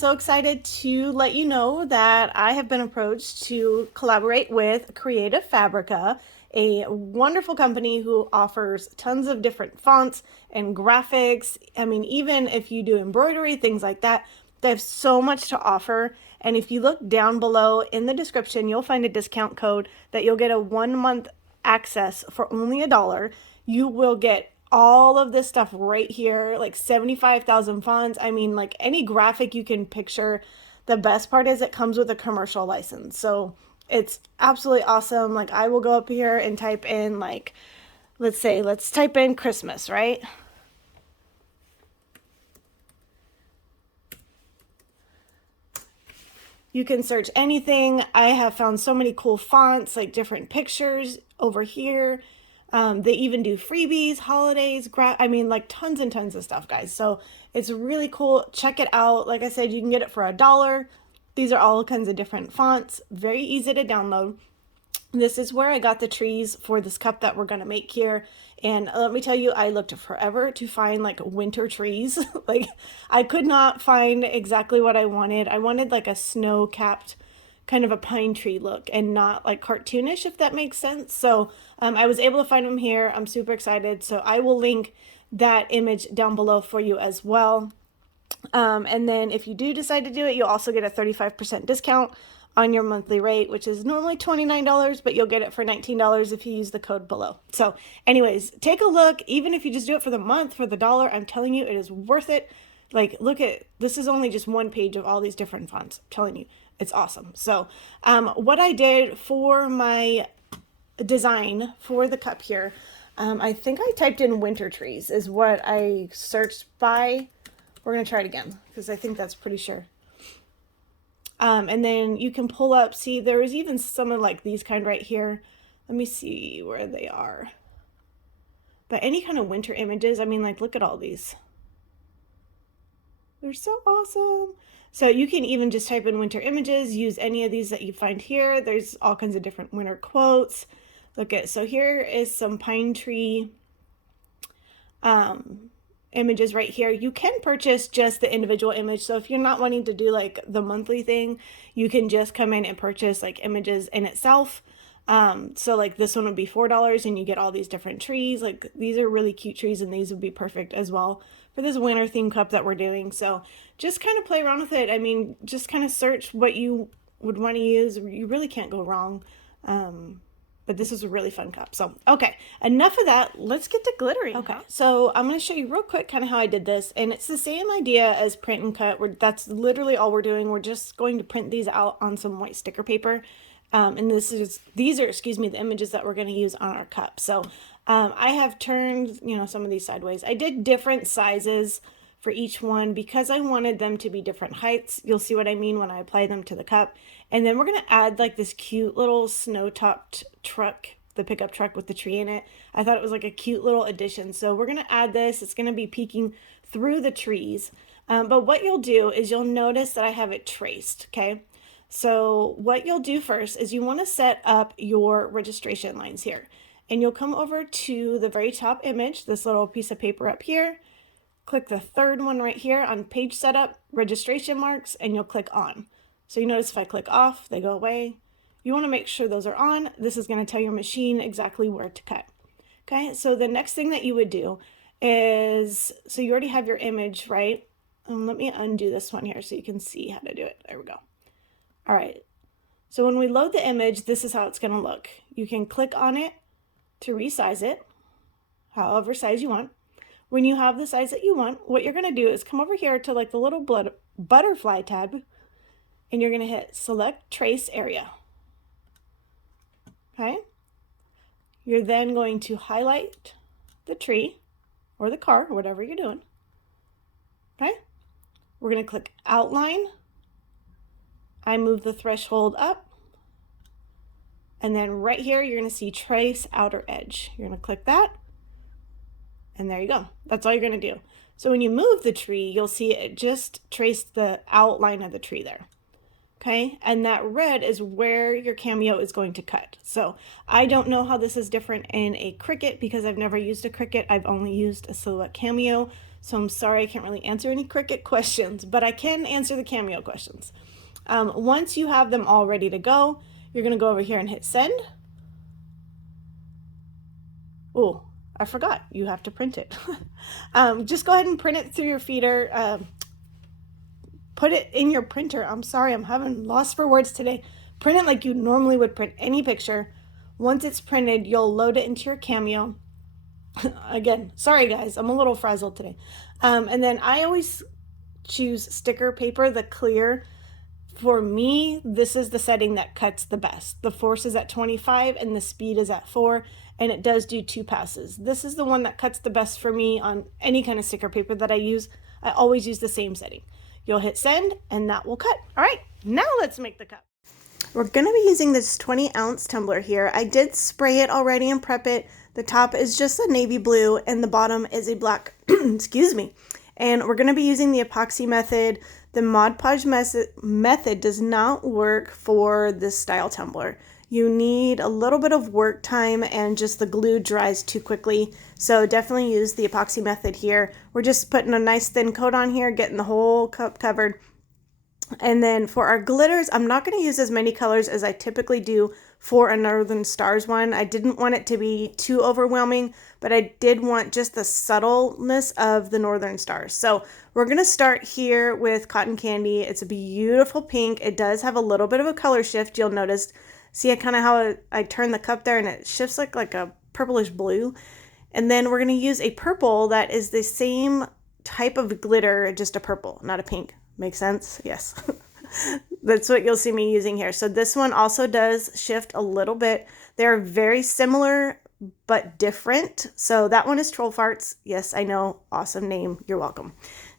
so excited to let you know that I have been approached to collaborate with Creative Fabrica, a wonderful company who offers tons of different fonts and graphics. I mean, even if you do embroidery, things like that, they have so much to offer. And if you look down below in the description, you'll find a discount code that you'll get a 1 month access for only $1. You will get all of this stuff right here, like 75,000 fonts. I mean, like any graphic you can picture. The best part is it comes with a commercial license. So it's absolutely awesome. Like I will go up here and type in like, let's type in Christmas, right? You can search anything. I have found so many cool fonts, like different pictures over here. They even do freebies, holidays, I mean, like tons and tons of stuff, guys. So it's really cool. Check it out. Like I said, you can get it for $1. These are all kinds of different fonts. Very easy to download. This is where I got the trees for this cup that we're going to make here. And let me tell you, I looked forever to find like winter trees. Like I could not find exactly what I wanted. I wanted like a snow-capped kind of a pine tree look and not like cartoonish, if that makes sense. So I was able to find them here. I'm super excited. So I will link that image down below for you as well. And then if you do decide to do it, you'll also get a 35% discount on your monthly rate, which is normally $29, but you'll get it for $19 if you use the code below. So anyways, take a look. Even if you just do it for the month for the $1, I'm telling you, it is worth it. Like, look at, this is only just one page of all these different fonts. I'm telling you, it's awesome. So what I did for my design for the cup here, I think I typed in winter trees is what I searched by. We're going to try it again because I think that's pretty sure. And then you can pull up, see, there is even some of like these kind right here. Let me see where they are. But any kind of winter images, I mean, like, look at all these. They're so awesome. So you can even just type in winter images, use any of these that you find here. There's all kinds of different winter quotes. Look at, so here is some pine tree images right here. You can purchase just the individual image. So if you're not wanting to do like the monthly thing, you can just come in and purchase like images in itself. So like this one would be $4 and you get all these different trees. Like these are really cute trees and these would be perfect as well for this winter theme cup that we're doing. So just kind of play around with it. I mean, just kind of search what you would want to use. You really can't go wrong. But this is a really fun cup. So, okay, enough of that. Let's get to glittering. Okay, so I'm going to show you real quick kind of how I did this. And it's the same idea as print and cut. That's literally all we're doing. We're just going to print these out on some white sticker paper. And these are, excuse me, the images that we're going to use on our cup. So I have turned, some of these sideways. I did different sizes for each one because I wanted them to be different heights. You'll see what I mean when I apply them to the cup. And then we're going to add like this cute little snow-topped truck, the pickup truck with the tree in it. I thought it was like a cute little addition. So we're going to add this. It's going to be peeking through the trees. But what you'll do is you'll notice that I have it traced, okay? So what you'll do first is you want to set up your registration lines here. And you'll come over to the very top image, this little piece of paper up here. Click the third one right here on page setup, registration marks, and you'll click on. So you notice if I click off, they go away. You want to make sure those are on. This is going to tell your machine exactly where to cut. Okay, so the next thing that you would do is, so you already have your image, right? Let me undo this one here so you can see how to do it. There we go. All right, so when we load the image, this is how it's going to look. You can click on it to resize it, however size you want. When you have the size that you want, what you're going to do is come over here to like the little butterfly tab, and you're going to hit select trace area. Okay. You're then going to highlight the tree or the car, whatever you're doing. Okay. We're going to click outline. I move the threshold up. And then right here, you're going to see trace outer edge. You're going to click that. And there you go. That's all you're going to do. So when you move the tree, you'll see it just traced the outline of the tree there. Okay, and that red is where your cameo is going to cut. So I don't know how this is different in a Cricut because I've never used a Cricut. I've only used a Silhouette Cameo. So I'm sorry I can't really answer any Cricut questions, but I can answer the Cameo questions. Once you have them all ready to go, you're going to go over here and hit send. Oh, I forgot. You have to print it. Just go ahead and print it through your feeder. Put it in your printer. I'm sorry, I'm having lost for words today. Print it like you normally would print any picture. Once it's printed, you'll load it into your Cameo. Again, sorry guys, I'm a little frazzled today. And then I always choose sticker paper, the clear. For me, this is the setting that cuts the best. The force is at 25 and the speed is at 4, and it does do 2 passes. This is the one that cuts the best for me on any kind of sticker paper that I use. I always use the same setting. You'll hit send and that will cut. All right, now let's make the cup. We're going to be using this 20-ounce tumbler here. I did spray it already and prep it. The top is just a navy blue and the bottom is a black, excuse me. And we're going to be using the epoxy method. The Mod Podge method does not work for this style tumbler. You need a little bit of work time and just the glue dries too quickly. So definitely use the epoxy method here. We're just putting a nice thin coat on here, getting the whole cup covered. And then for our glitters, I'm not going to use as many colors as I typically do for a Northern Stars one. I didn't want it to be too overwhelming, but I did want just the subtleness of the Northern Stars. So we're going to start here with Cotton Candy. It's a beautiful pink. It does have a little bit of a color shift. You'll notice, see kind of how I turn the cup there and it shifts like a purplish blue. And then we're going to use a purple that is the same type of glitter, just a purple, not a pink. Make sense? Yes. That's what you'll see me using here. So this one also does shift a little bit. They're very similar, but different. So that one is Troll Farts. Yes, I know. Awesome name. You're welcome.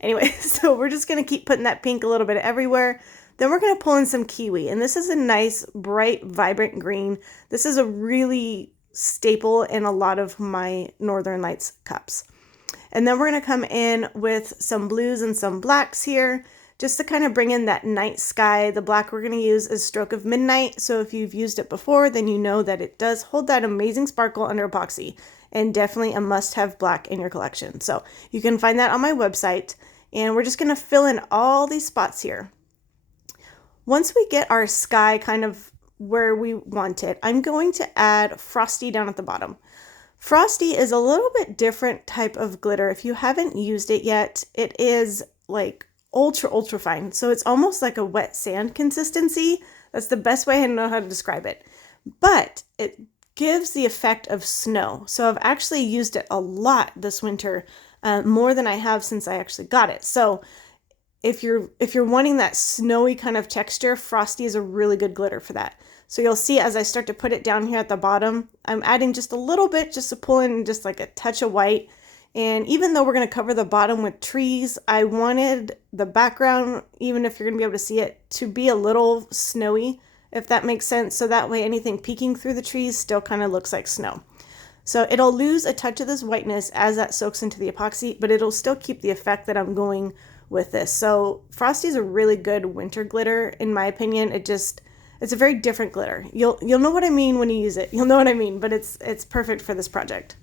Anyway, so we're just going to keep putting that pink a little bit everywhere. Then we're going to pull in some Kiwi. And this is a nice, bright, vibrant green. This is a really staple in a lot of my Northern Lights cups. And then we're going to come in with some blues and some blacks here, just to kind of bring in that night sky. The black we're going to use is Stoke of Midnight. So if you've used it before, then you know that it does hold that amazing sparkle under epoxy, and definitely a must-have black in your collection. So you can find that on my website. And we're just going to fill in all these spots here. Once we get our sky kind of where we want it, I'm going to add Frosty down at the bottom. Frosty is a little bit different type of glitter. If you haven't used it yet, it is like ultra fine. So it's almost like a wet sand consistency. That's the best way I know how to describe it. But it gives the effect of snow. So I've actually used it a lot this winter, more than I have since I actually got it. So if you're wanting that snowy kind of texture, Frosty is a really good glitter for that. So you'll see as I start to put it down here at the bottom, I'm adding just a little bit just to pull in just like a touch of white. And even though we're going to cover the bottom with trees, I wanted the background, even if you're going to be able to see it, to be a little snowy, if that makes sense. So that way anything peeking through the trees still kind of looks like snow. So it'll lose a touch of this whiteness as that soaks into the epoxy, but it'll still keep the effect that I'm going with this. So Frosty is a really good winter glitter, in my opinion. It's a very different glitter. You'll know what I mean when you use it. You'll know what I mean, but it's perfect for this project.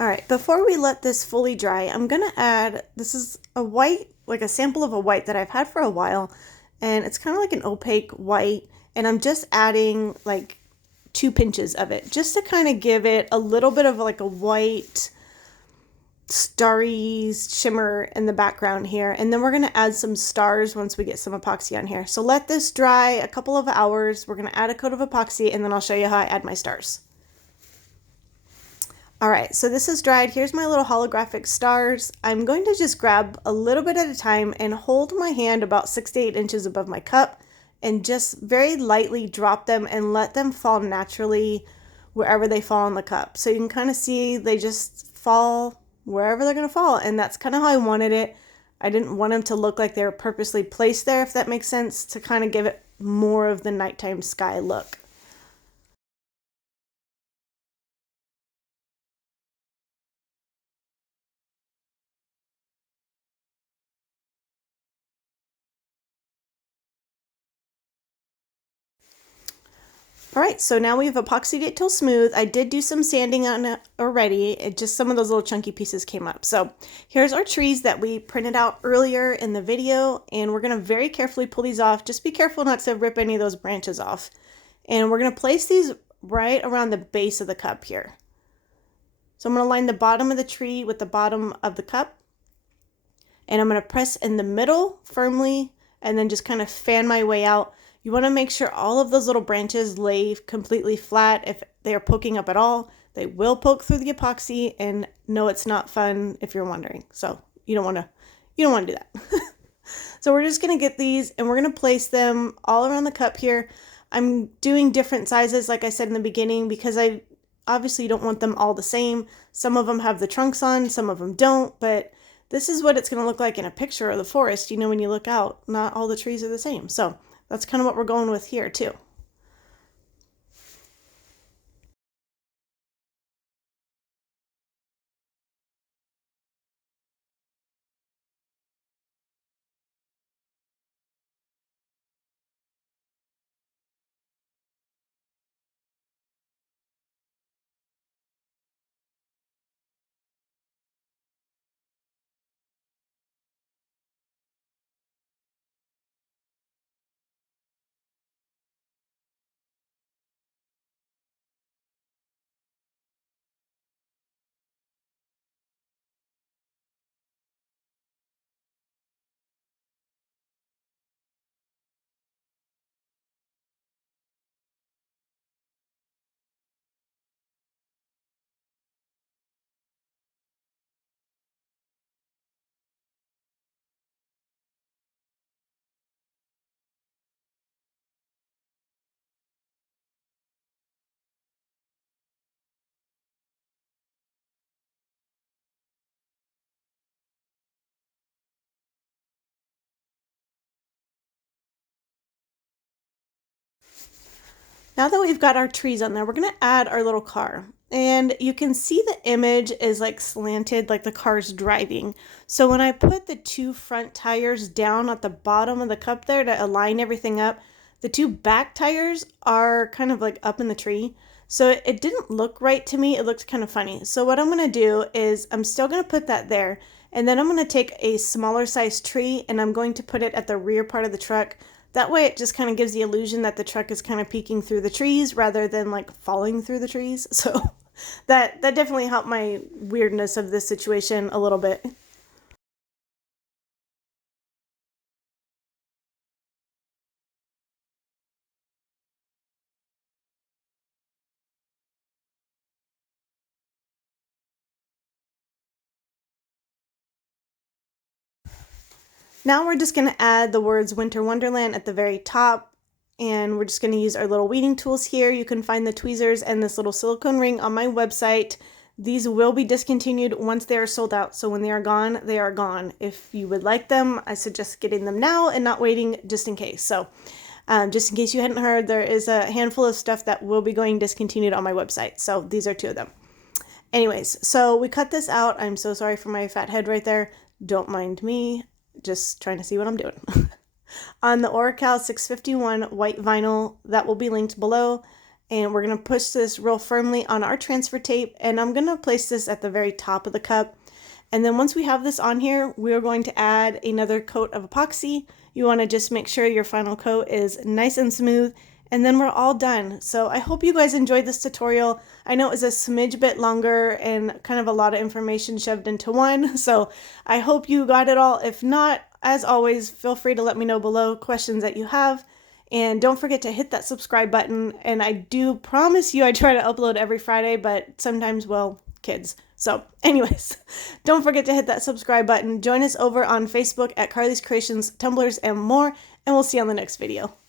All right, before we let this fully dry, I'm gonna add, this is a white, like a sample of a white that I've had for a while, and it's kind of like an opaque white, and I'm just adding like 2 pinches of it, just to kind of give it a little bit of like a white, starry shimmer in the background here. And then we're gonna add some stars once we get some epoxy on here. So let this dry a couple of hours. We're gonna add a coat of epoxy, and then I'll show you how I add my stars. All right, so this is dried. Here's my little holographic stars. I'm going to just grab a little bit at a time and hold my hand about 6 to 8 inches above my cup and just very lightly drop them and let them fall naturally wherever they fall in the cup. So you can kind of see they just fall wherever they're gonna fall, and that's kind of how I wanted it. I didn't want them to look like they were purposely placed there, if that makes sense, to kind of give it more of the nighttime sky look. All right, so now we've epoxied it till smooth. I did do some sanding on it already. Just some of those little chunky pieces came up. So here's our trees that we printed out earlier in the video, and we're gonna very carefully pull these off. Just be careful not to rip any of those branches off. And we're gonna place these right around the base of the cup here. So I'm gonna line the bottom of the tree with the bottom of the cup, and I'm gonna press in the middle firmly and then just kind of fan my way out. You want to make sure all of those little branches lay completely flat. If they are poking up at all, they will poke through the epoxy, and no, it's not fun if you're wondering. So you don't want to do that. So we're just going to get these and we're going to place them all around the cup here. I'm doing different sizes, like I said in the beginning, because I obviously don't want them all the same. Some of them have the trunks on, some of them don't, but this is what it's going to look like in a picture of the forest. You know, when you look out, not all the trees are the same. So that's kind of what we're going with here too. Now that we've got our trees on there, we're gonna add our little car. And you can see the image is like slanted, like the car's driving. So when I put the 2 front tires down at the bottom of the cup there to align everything up, the 2 back tires are kind of like up in the tree. So it didn't look right to me. It looked kind of funny. So what I'm gonna do is I'm still gonna put that there. And then I'm gonna take a smaller size tree and I'm going to put it at the rear part of the truck. That way it just kind of gives the illusion that the truck is kind of peeking through the trees rather than like falling through the trees. So that definitely helped my weirdness of this situation a little bit. Now we're just going to add the words Winter Wonderland at the very top, and we're just going to use our little weeding tools here. You can find the tweezers and this little silicone ring on my website. These will be discontinued once they are sold out, so when they are gone, they are gone. If you would like them, I suggest getting them now and not waiting just in case. So just in case you hadn't heard, there is a handful of stuff that will be going discontinued on my website. So these are 2 of them. Anyways, so we cut this out. I'm so sorry for my fat head right there. Don't mind me. Just trying to see what I'm doing. On the Oracal 651 white vinyl, that will be linked below. and we're going to push this real firmly on our transfer tape, and I'm going to place this at the very top of the cup. And then once we have this on here, we're going to add another coat of epoxy. You want to just make sure your final coat is nice and smooth, and then we're all done. So I hope you guys enjoyed this tutorial. I know it was a smidge bit longer and kind of a lot of information shoved into one, so I hope you got it all. If not, as always, feel free to let me know below questions that you have. And don't forget to hit that subscribe button. And I do promise you I try to upload every Friday, but sometimes, well, kids. So anyways, don't forget to hit that subscribe button. Join us over on Facebook at Karly's Creations, Tumblers, and more. And we'll see you on the next video.